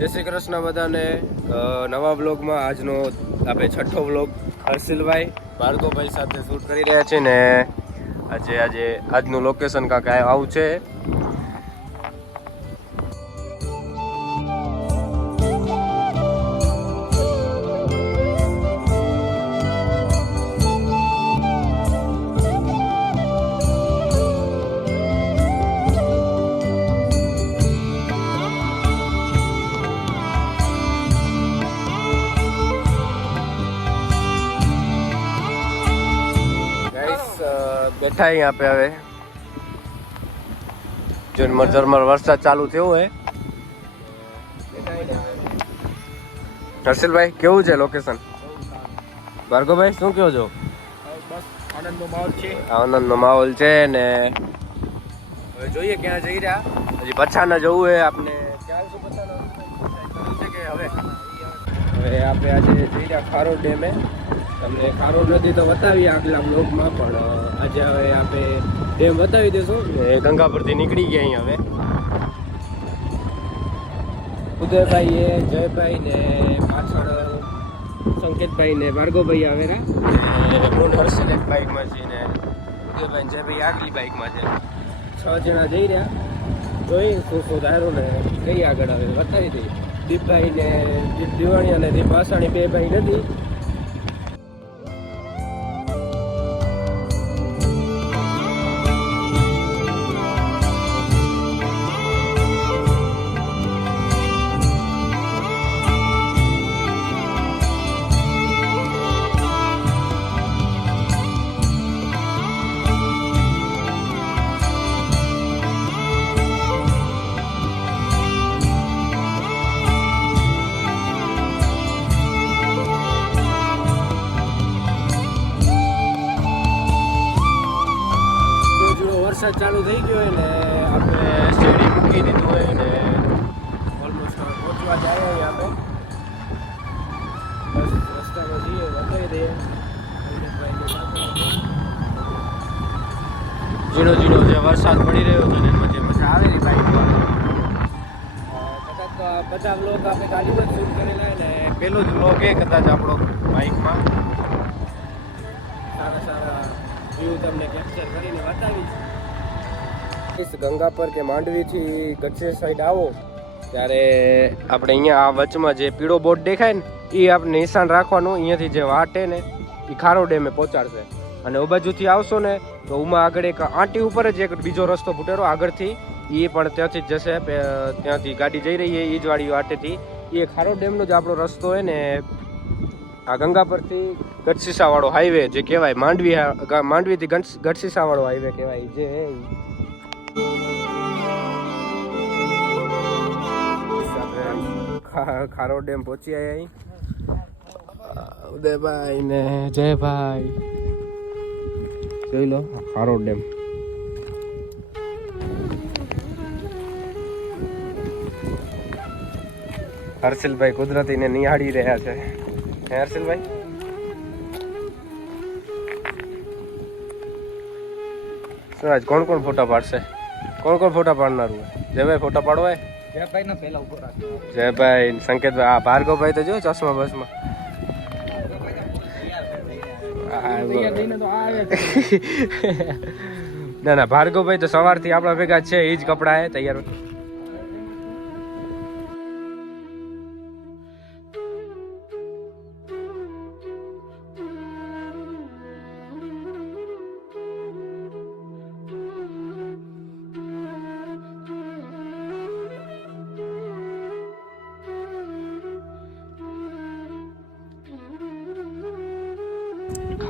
જય શ્રી કૃષ્ણ બધાને નવા બ્લોગમાં આજનો આપણે છઠ્ઠો બ્લોગ હર્ષિલભાઈ ભાર્ગવભાઈ સાથે શૂટ કરી રહ્યા છે ને આજનું લોકેશન કાંક આવું છે. બેઠા यहाँ पे હવે ઝરમર વરસાદ ચાલુ થયો હે. હર્ષિલભાઈ કેવું છે લોકેશન? ભાર્ગવભાઈ શું કહો છો? બસ આનંદનો માહોલ છે. આનંદનો માહોલ છે ને હવે જોઈએ ક્યાં જઈ રહ્યા. હજી પછાના જવું હે આપણે. ક્યાં શું પછાના છે કે હવે આપણે આજે જઈ રહ્યા ખારોડ ડેમે. તમને ખારોડ નદી તો બતાવીએ આગલા બ્લોગમાં, પણ આજે હવે આપણે ડેમ બતાવી દઈશું. ગંગા પરથી નીકળી ગયા અહીં હવે. ઉદયભાઈ એ જયભાઈ ને પાછળ સંકેતભાઈ ને ભાર્ગવભાઈ આવેલા. મૂળ હર્ષિલ એક બાઇકમાં છે ને ઉદયભાઈ ને જયભાઈ આગલી બાઇકમાં છે. 6 જણા જઈ રહ્યા. જોઈ શું ધારો ને કઈ આગળ આવે બતાવી દઈએ. દીપભાઈ ને દીપ દિવાણી અને દીપ વાસાણી 2 ભાઈ નથી. વરસાદ ચાલુ થઈ ગયો હોય ને આપણે શેરડી મૂકી દીધું હોય ને ઓલમોસ્ટ પહોંચવા જાય અહીં આપણે. બસ રસ્તામાં જઈએ બતાવી દઈએ. ઝીણો ઝીણો જે વરસાદ પડી રહ્યો છે ને એમાં જે મજા આવેલી બાઇકમાં. કદાચ બધા બ્લોગ આપણે ગાડીમાં જ શૂટ કરેલા ને પહેલો જ બ્લોગ એ કદાચ આપણો બાઇકમાં. સારા વ્યૂ તમને કેપ્ચર કરીને બતાવીશ. ગંગા પર કે માંડવીથી ગચ્છે સાઈડ આવો ત્યારે આપણે અહીંયા આ વચમાં જે પીળો બોર્ડ દેખાય ને એ આપણે નિશાન રાખવાનું. અહીંયાથી જે વાટે ને એ ખારો ડેમે પહોંચાડશે. અને ઓ બાજુથી આવશો ને તો ઉમાં આગળ એક આંટી ઉપર જ એક બીજો રસ્તો ફૂટેરો આગળથી એ પણ ત્યાંથી જ જશે. ત્યાંથી ગાડી જઈ રહી છે એ જ વાળી વાટેથી. એ ખારો ડેમનો જ આપણો રસ્તો હોય ને આ ગંગા પરથી ગઢસીસાવાળો હાઈવે જે કહેવાય માંડવીથી ગઢસીસાવાળો હાઈવે કહેવાય જે ખારો ડેમ પહોંચી આવ્યા અહીં. ઉદયભાઈ ને જયભાઈ જોઈ લો ખારો ડેમ. હર્ષિલભાઈ કુદરતીને નિહાળી રહ્યા છે. હર્ષિલભાઈ શું આજ કોણ કોણ ફોટા પાડશે? કોણ ફોટા પાડનારું? જયભાઈ ફોટા પાડવાય. જયભાઈ ને પહેલા ઉભો રાખજો. જયભાઈ સંકેતભાઈ આ ભાર્ગવભાઈ તો જો ચશ્મા બસમાં. ના ભાર્ગવભાઈ તો સવારથી આપણા ભેગા છે. એ જ કપડા તૈયાર.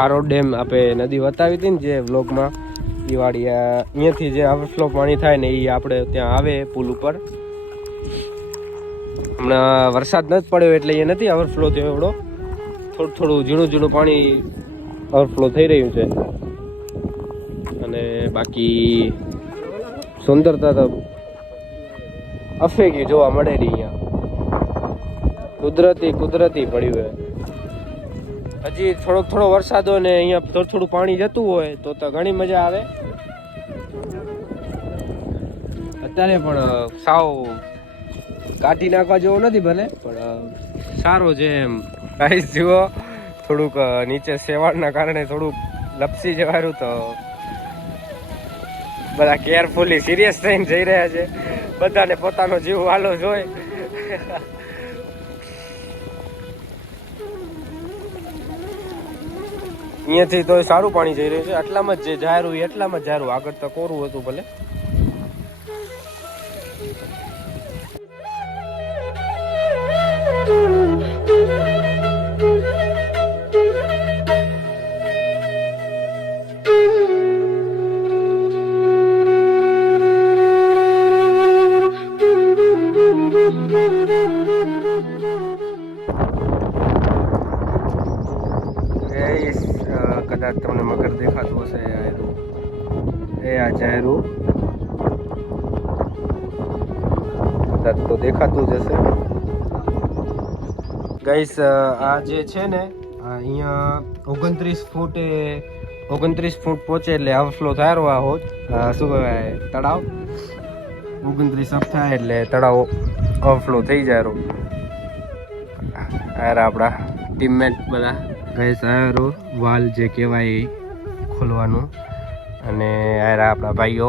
ખારોડ ડેમ આપણે નદી બતાવી હતી ને જે વ્લોગમાં એ વાળી અહીંયાથી જે ઓવરફ્લો પાણી થાય ને એ આપણે ત્યાં આવે પુલ ઉપર. હમણાં વરસાદ નથી પડ્યો એટલે એ નથી ઓવરફ્લો થયો એવડો. થોડું ઝીણું પાણી ઓવરફ્લો થઈ રહ્યું છે. અને બાકી સુંદરતા તો અફેકી જોવા મળેલી અહીંયા. કુદરતી પડ્યું છે. હજી થોડો વરસાદ હોય ને અહીંયા થોડું પાણી જતું હોય તો ઘણી મજા આવે. અત્યારે પણ સાવ કાઢી નાખવા જેવો નથી ભલે પણ સારો છે એમ. ગાઈસ જુઓ થોડુંક નીચે સેવાળના કારણે થોડુંક લપસી જવાયું તો બધા કેરફુલી સિરિયસ થઈને જઈ રહ્યા છે. બધાને પોતાનો જીવ વાલો જોઈ. અહીંયાથી તો સારું પાણી જઈ રહ્યું છે. આટલામાં જ જે જાહેરું એટલામાં જ જાહેરું, આગળ તો કોરું હતું ભલે. કદાચ તમને મગર દેખાતું હશે. એ આ જાહેરું કદાચ તો દેખાતું જ હશે. ગાઈસ આ જે છે ને અહીંયા 29 ફૂટ પહોંચે એટલે ઓવરફ્લો થાય. આ હોજ શું કહેવાય તળાવ 29 અપ થાય એટલે તળાવ ઓવરફ્લો થઈ જાય. આપણા ટીમમેટ બધા ગાઈસ આરો વાલ જે કહેવાય ખોલવાનું. અને આરા આપણા ભાઈઓ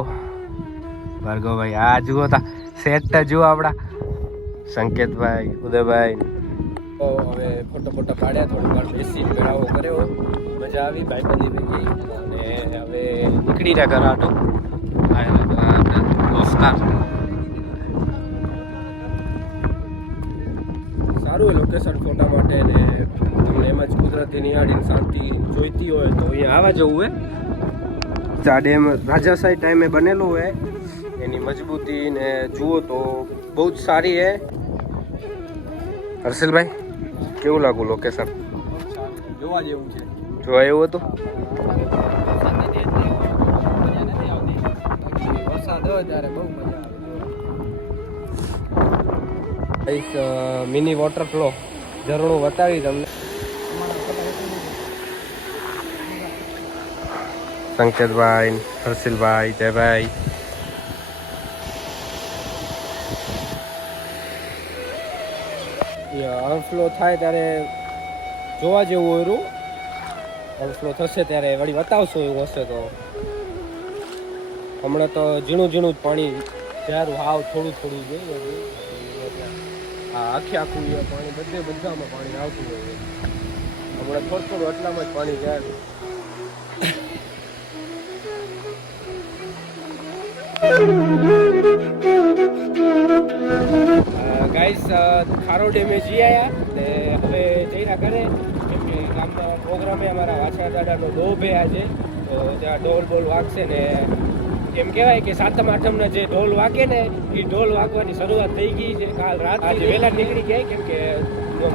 ભાર્ગવભાઈ, આ જુઓ તા સેટ જુઓ આપણા સંકેતભાઈ, ઉદયભાઈ. હવે ફોટો પાડ્યા, થોડી વાર બેસી મેળાવો કર્યો, મજા આવી ભાઈબંધી ભેગી. અને હવે નીકળી રહ્યા ઘર આટો. દોસ્તાર સારું લોકેશન ફોટા માટે ને તમને એમ જ કુદરતી નિહાળીને શાંતિ જોઈતી હોય તો અહીંયા આવવા જવું હોય. આ ડેમ રાજાશાહી ટાઈમે બનેલો હોય, એની મજબૂતી ને જુઓ તો બહુ જ સારી હે. હર્ષલભાઈ કેવું લાગુ લોકેશન? જોવા જેવું છે. જોવા એવું હતું? વરસાદ હોય ત્યારે બહુ મજા આવે. એક મિની વોટરફ્લો ઝરણું બતાવી તમને. સંકેતભાઈ, હર્ષિલભાઈ, જયભાઈ. ઓવરફ્લો થાય ત્યારે જોવા જેવું હોય રૂ. ઓવરફ્લો થશે ત્યારે વળી બતાવશો એવું હશે તો. હમણાં તો ઝીણું જ પાણી જ્યારે હાવ થોડું જોઈએ. આ આખું પાણી બધામાં પાણી આવતું હોય. હમણાં થોડું એટલામાં જ પાણી જાય. ગાઈસ ખારો ડેમે જઈ આવ્યા ને હવે જઈને કરે કેમ કે ગામમાં પ્રોગ્રામે અમારા વાછા દાદાનો ડોભે આજે, તો ત્યાં ઢોલ વાગશે ને એમ કહેવાય કે 7મ 8મના જે ઢોલ વાગે ને એ ઢોલ વાગવાની શરૂઆત થઈ ગઈ છે. કાલ રાત આજે વહેલા નીકળી ગયા કેમ કે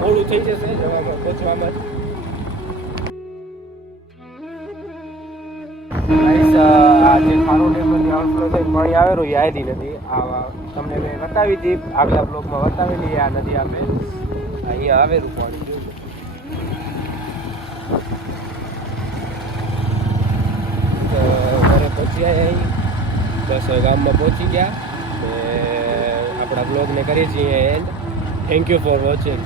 મોડું થઈ જશે જવામાં પહોંચવામાં. આ જે ખારો ડેમમાંથી આઉટફ્લો થઈને પાણી આવેલું એ આવી નથી. આ તમને મેં બતાવી હતી આગલા બ્લોકમાં બતાવેલી. આ નદી આપણે અહીંયા આવેલું પાણી જોયું. ઘરે પહોંચી આવ્યા અહીં, બસ ગામમાં પહોંચી ગયા. આપણા બ્લોગને કરીએ છીએ and. Thank you for watching.